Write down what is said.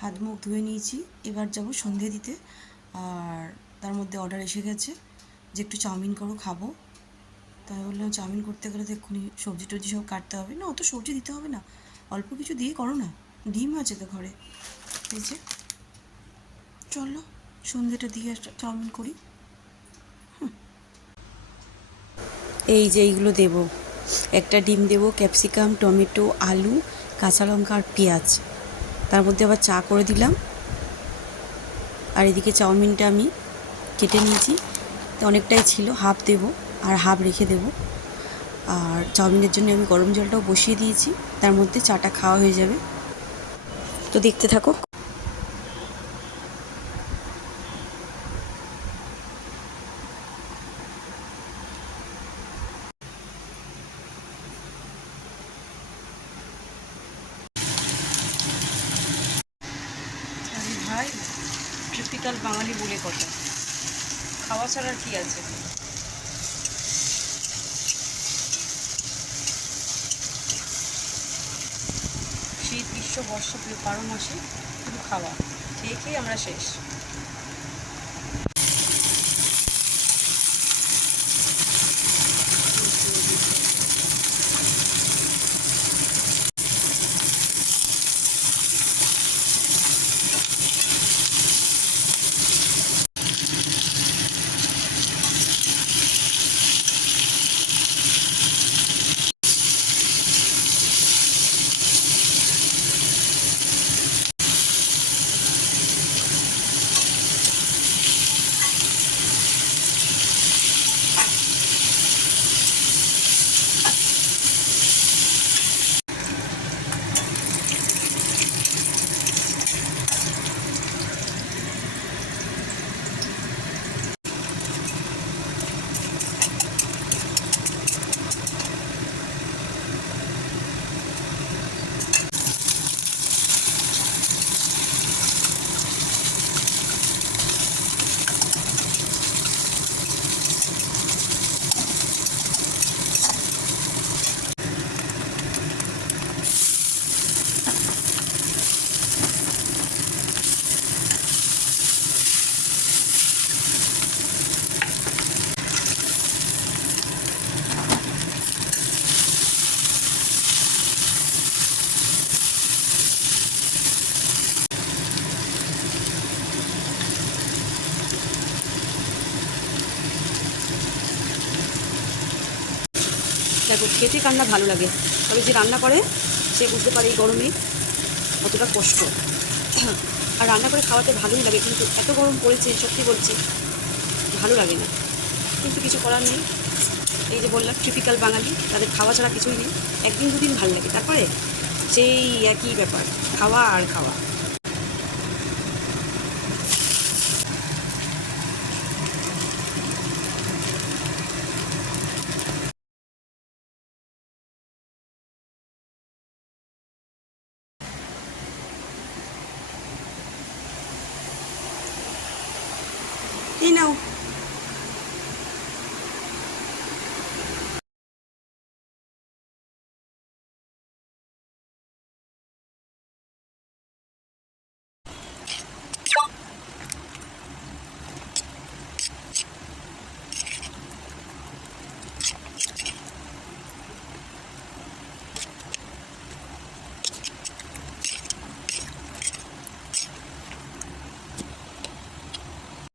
হাত মুখ ধুয়ে নিয়েছি। এবার যাব সন্ধে দিতে। আর তার মধ্যে অর্ডার এসে গেছে যে একটু চাউমিন করো, খাব। তাই বললাম, চাউমিন করতে গেলে তো এক্ষুনি সবজি টবজি সব কাটতে হবে। না, অত সবজি দিতে হবে না। অল্প কিছু দিয়ে করো না। ডিম আছে তো ঘরে। এই যে, চলো সন্ধেটা দিয়ে চাউমিন করি। এই যে এইগুলো দেব। একটা ডিম দেব, ক্যাপসিকাম, টমেটো, আলু, কাঁচা লঙ্কা আর পেঁয়াজ। তার মধ্যে আবার চা করে দিলাম। আর এদিকে চাউমিনটা আমি কেটে নিয়েছি। তো অনেকটাই ছিল, হাফ দেব আর হাফ রেখে দেব। আর চাউমিনের জন্য আমি গরম জলটাও বসিয়ে দিয়েছি, তার মধ্যে চাটা খাওয়া হয়ে যাবে। তো দেখতে থাকো আরে ভাই ট্রিপিক্যাল বাঙালি বলে কথা। খাওয়া ছাড়া কি আছে? শীত, গ্রীষ্ম, বর্ষ প্রিয় বারো মাসে শুধু খাওয়া। খেয়ে খেয়ে আমরা শেষ। দেখো, খেতে কান্না ভালো লাগে। তবে যে রান্না করে, সে বুঝতে পারে এই গরমে কতটা কষ্ট। আর রান্না করে খাওয়াতে ভালোই লাগে, কিন্তু এত গরম পড়েছে, সত্যি বলছি, ভালো লাগে না। কিন্তু কিছু করার নেই। এই যে বললাম ট্রিপিক্যাল বাঙালি, তাদের খাওয়া ছাড়া কিছুই নেই। একদিন দুদিন ভালো লাগে। তারপরে সেই একই ব্যাপার, খাওয়া আর খাওয়া। E não,